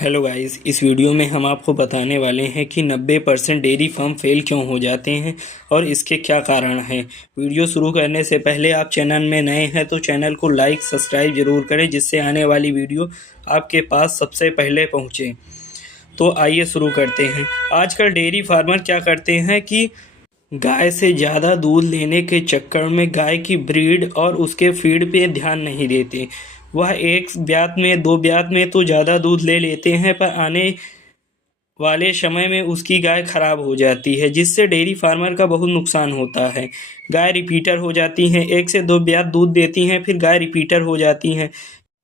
Hello guys, इस video में हम आपको बताने वाले हैं कि 90% डेयरी फार्म फेल क्यों हो जाते हैं और इसके क्या कारण हैं। वीडियो शुरू करने से पहले आप चैनल में नए हैं तो चैनल को लाइक सब्सक्राइब ज़रूर करें, जिससे आने वाली वीडियो आपके पास सबसे पहले पहुंचे। तो आइए शुरू करते हैं। आजकल डेयरी फार्मर क्या करते हैं कि गाय से ज़्यादा दूध लेने के चक्कर में गाय की ब्रीड और उसके फीड पे ध्यान नहीं देते। वह एक ब्यात में दो ब्यात में तो ज़्यादा दूध ले लेते हैं, पर आने वाले समय में उसकी गाय खराब हो जाती है, जिससे डेयरी फार्मर का बहुत नुकसान होता है। गाय रिपीटर हो जाती हैं, 1 से 2 ब्यात दूध देती हैं, फिर गाय रिपीटर हो जाती हैं।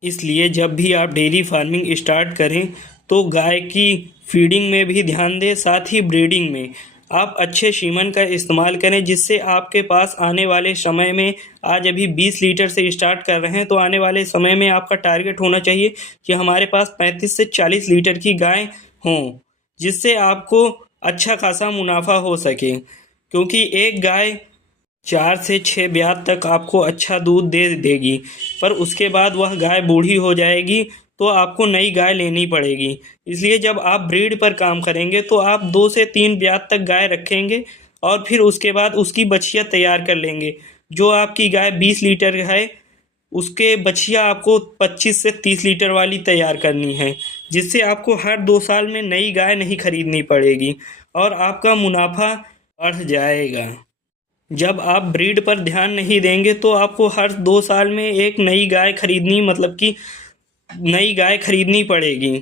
इसलिए जब भी आप डेयरी फार्मिंग स्टार्ट करें तो गाय की फीडिंग में भी ध्यान दें, साथ ही ब्रीडिंग में आप अच्छे सीमन का इस्तेमाल करें, जिससे आपके पास आने वाले समय में, आज अभी 20 लीटर से स्टार्ट कर रहे हैं तो आने वाले समय में आपका टारगेट होना चाहिए कि हमारे पास 35 से 40 लीटर की गाय हों, जिससे आपको अच्छा खासा मुनाफा हो सके। क्योंकि एक गाय 4 से 6 ब्यात तक आपको अच्छा दूध दे देगी, पर उसके बाद वह गाय बूढ़ी हो जाएगी तो आपको नई गाय लेनी पड़ेगी। इसलिए जब आप ब्रीड पर काम करेंगे तो आप 2 से 3 ब्यात तक गाय रखेंगे और फिर उसके बाद उसकी बछिया तैयार कर लेंगे। जो आपकी गाय 20 लीटर है, उसके बछिया आपको 25 से 30 लीटर वाली तैयार करनी है, जिससे आपको हर 2 साल में नई गाय नहीं खरीदनी पड़ेगी और आपका मुनाफा बढ़ जाएगा। जब आप ब्रीड पर ध्यान नहीं देंगे तो आपको हर 2 साल में एक नई गाय खरीदनी, मतलब कि नई गाय खरीदनी पड़ेगी।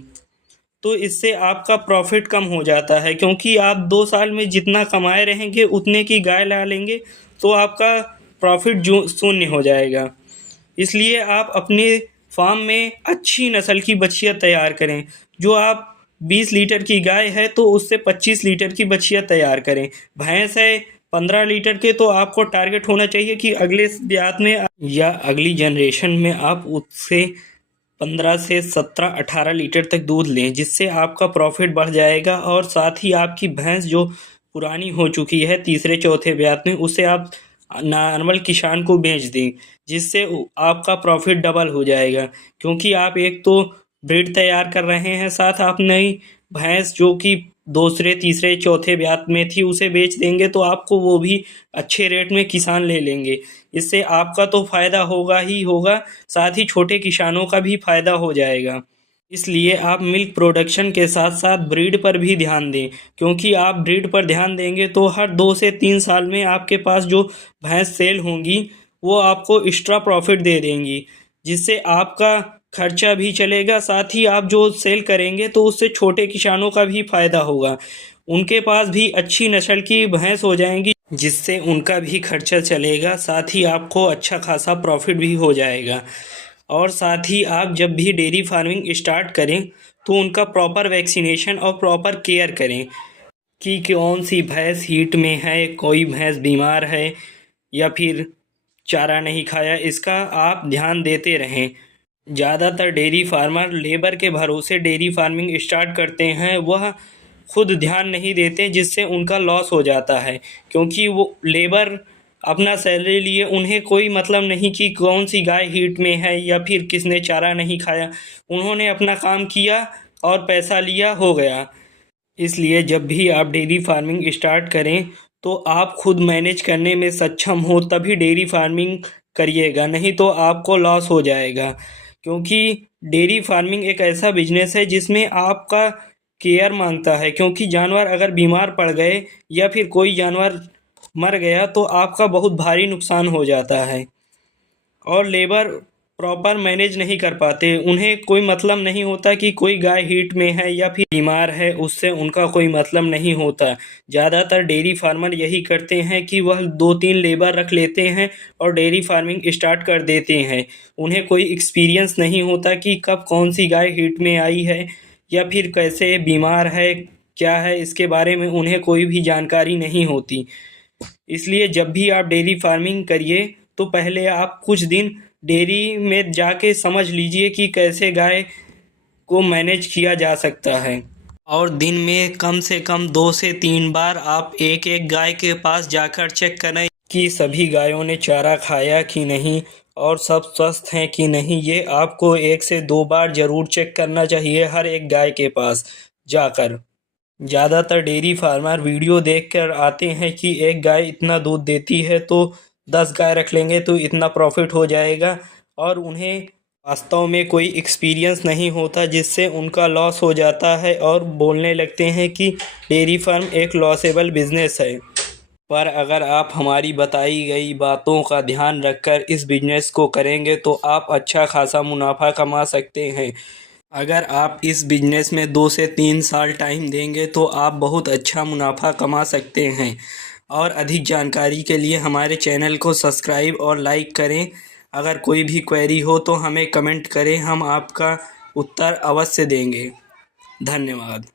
तो इससे आपका प्रॉफिट कम हो जाता है, क्योंकि आप 2 साल में जितना कमाए रहेंगे उतने की गाय ला लेंगे तो आपका प्रॉफिट जो शून्य हो जाएगा। इसलिए आप अपने फार्म में अच्छी नस्ल की बछिया तैयार करें। जो आप 20 लीटर की गाय है तो उससे 25 लीटर की बछिया तैयार करें। भैंस है 15 लीटर के, तो आपको टारगेट होना चाहिए कि अगले ब्यात में या अगली जनरेशन में आप उससे 15 से 17 18 लीटर तक दूध लें, जिससे आपका प्रॉफिट बढ़ जाएगा। और साथ ही आपकी भैंस जो पुरानी हो चुकी है तीसरे चौथे ब्यात में, उसे आप नॉर्मल किसान को बेच दें, जिससे आपका प्रॉफिट डबल हो जाएगा। क्योंकि आप एक तो ब्रीड तैयार कर रहे हैं, साथ आप नई भैंस जो कि दूसरे तीसरे चौथे ब्यात में थी उसे बेच देंगे तो आपको वो भी अच्छे रेट में किसान ले लेंगे। इससे आपका तो फ़ायदा होगा ही होगा, साथ ही छोटे किसानों का भी फ़ायदा हो जाएगा। इसलिए आप मिल्क प्रोडक्शन के साथ साथ ब्रीड पर भी ध्यान दें, क्योंकि आप ब्रीड पर ध्यान देंगे तो हर 2 से 3 साल में आपके पास जो भैंस सेल होंगी वो आपको एक्स्ट्रा प्रॉफिट दे देंगी, जिससे आपका खर्चा भी चलेगा। साथ ही आप जो सेल करेंगे तो उससे छोटे किसानों का भी फ़ायदा होगा, उनके पास भी अच्छी नस्ल की भैंस हो जाएंगी, जिससे उनका भी खर्चा चलेगा, साथ ही आपको अच्छा खासा प्रॉफिट भी हो जाएगा। और साथ ही आप जब भी डेयरी फार्मिंग स्टार्ट करें तो उनका प्रॉपर वैक्सीनेशन और प्रॉपर केयर करें कि कौन सी भैंस हीट में है, कोई भैंस बीमार है या फिर चारा नहीं खाया, इसका आप ध्यान देते रहें। ज़्यादातर डेयरी फार्मर लेबर के भरोसे डेयरी फार्मिंग स्टार्ट करते हैं, वह खुद ध्यान नहीं देते, जिससे उनका लॉस हो जाता है। क्योंकि वो लेबर अपना सैलरी लिए, उन्हें कोई मतलब नहीं कि कौन सी गाय हीट में है या फिर किसने चारा नहीं खाया। उन्होंने अपना काम किया और पैसा लिया, हो गया। इसलिए जब भी आप डेयरी फार्मिंग स्टार्ट करें तो आप खुद मैनेज करने में सक्षम हो तभी डेयरी फार्मिंग करिएगा, नहीं तो आपको लॉस हो जाएगा। क्योंकि डेयरी फार्मिंग एक ऐसा बिजनेस है जिसमें आपका केयर मांगता है, क्योंकि जानवर अगर बीमार पड़ गए या फिर कोई जानवर मर गया तो आपका बहुत भारी नुकसान हो जाता है। और लेबर प्रॉपर मैनेज नहीं कर पाते, उन्हें कोई मतलब नहीं होता कि कोई गाय हीट में है या फिर बीमार है, उससे उनका कोई मतलब नहीं होता। ज़्यादातर डेयरी फार्मर यही करते हैं कि वह 2-3 लेबर रख लेते हैं और डेयरी फार्मिंग स्टार्ट कर देते हैं। उन्हें कोई एक्सपीरियंस नहीं होता कि कब कौन सी गाय हीट में आई है या फिर कैसे बीमार है, क्या है, इसके बारे में उन्हें कोई भी जानकारी नहीं होती। इसलिए जब भी आप डेयरी फार्मिंग करिए तो पहले आप कुछ दिन डेयरी में जाके समझ लीजिए कि कैसे गाय को मैनेज किया जा सकता है। और दिन में कम से कम 2 से 3 बार आप एक एक गाय के पास जाकर चेक करें कि सभी गायों ने चारा खाया कि नहीं, और सब स्वस्थ हैं कि नहीं, ये आपको 1 से 2 बार ज़रूर चेक करना चाहिए हर एक गाय के पास जाकर। ज़्यादातर डेयरी फार्मर वीडियो देखकर आते हैं कि एक गाय इतना दूध देती है तो 10 गाय रख लेंगे तो इतना प्रॉफिट हो जाएगा, और उन्हें वास्तव में कोई एक्सपीरियंस नहीं होता, जिससे उनका लॉस हो जाता है और बोलने लगते हैं कि डेयरी फार्म एक लॉसेबल बिजनेस है। पर अगर आप हमारी बताई गई बातों का ध्यान रखकर इस बिजनेस को करेंगे तो आप अच्छा खासा मुनाफा कमा सकते हैं। अगर आप इस बिजनेस में 2 से 3 साल टाइम देंगे तो आप बहुत अच्छा मुनाफा कमा सकते हैं। और अधिक जानकारी के लिए हमारे चैनल को सब्सक्राइब और लाइक करें। अगर कोई भी क्वेरी हो तो हमें कमेंट करें, हम आपका उत्तर अवश्य देंगे। धन्यवाद।